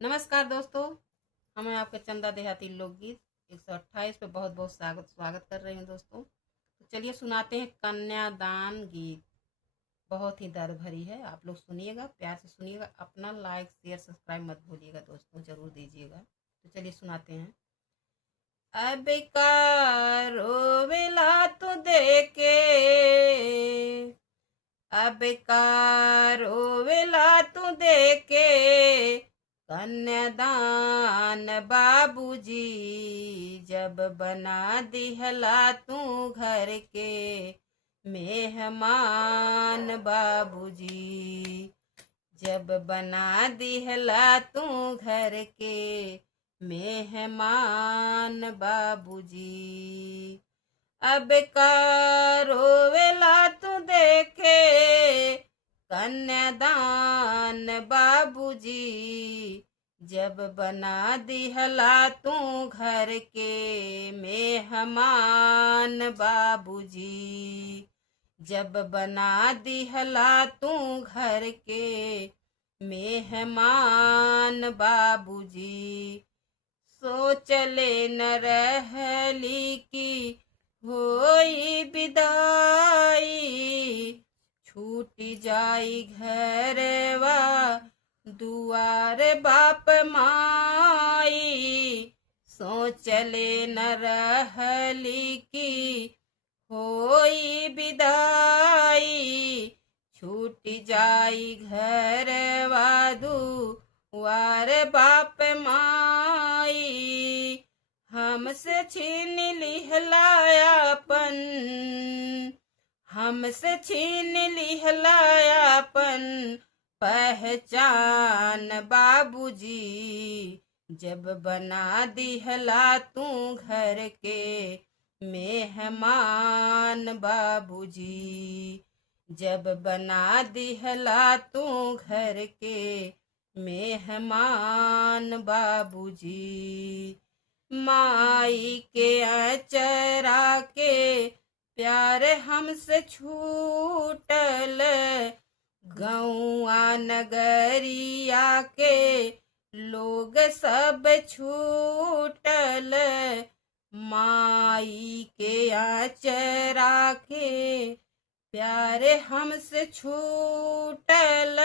नमस्कार दोस्तों। हम हैं आपके चंदा देहाती लोकगीत 128 पे बहुत बहुत स्वागत स्वागत कर रहे हैं दोस्तों। तो चलिए सुनाते हैं कन्यादान गीत। बहुत ही दर्द भरी है, आप लोग सुनिएगा, प्यार से सुनिएगा। अपना लाइक शेयर सब्सक्राइब मत भूलिएगा दोस्तों, जरूर दीजिएगा। तो चलिए सुनाते हैं। अब का रोवेला तू देके, अब का रोवेला तू देके कन्यादान बाबूजी, जब बना दिहला तू घर के मेहमान बाबूजी, जब बना दिहला तू घर के मेहमान बाबूजी। अब का रोवेला तू देखे कन्यादान बाबूजी, जब बना दिहला तू घर के मेहमान बाबूजी, जब बना दिहला तू घर के मेहमान बाबूजी। सोचले न रहली की होई विदाई, छूट जाई घरवा दुआर बाप माई। सोचले न रहली की होई विदाई, छूट जाई घरवा दुआर बाप माई। हमसे छीन लिहलायापन, हमसे छीन लिहलायापन पहचान बाबूजी, जब बना दिहला तू घर के मेहमान बाबूजी, जब बना दिहला तू घर के मेहमान बाबूजी। माई के अचरा के प्यार हमसे छूटल, गौआ नगरिया के लोग सब छूटल। माई के अचरा के प्यार हमसे छूटल,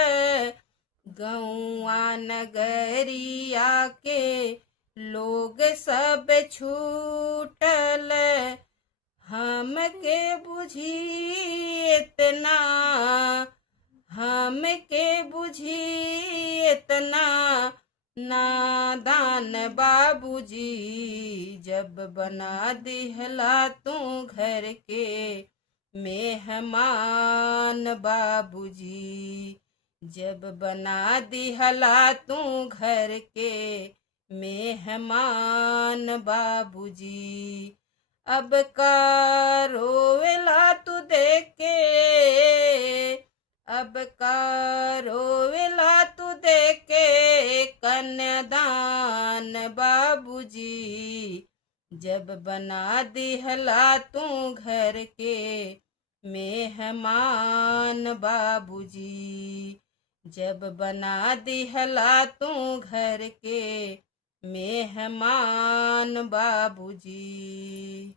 गौआ नगरिया के लोग सब छूटल। हमके बुझी इतना, हमके बुझी इतना नादान बाबूजी, जब बना दिहला तू घर के मेहमान बाबूजी, जब बना दिहला तू घर के मेहमान बाबूजी। अब का रोवेला तू देके, अब का रोवेला तू देके कन्यादान बाबूजी, जब बना दिहला तू घर के मेहमान बाबूजी, जब बना दिहला तू घर के मेहमान बाबूजी।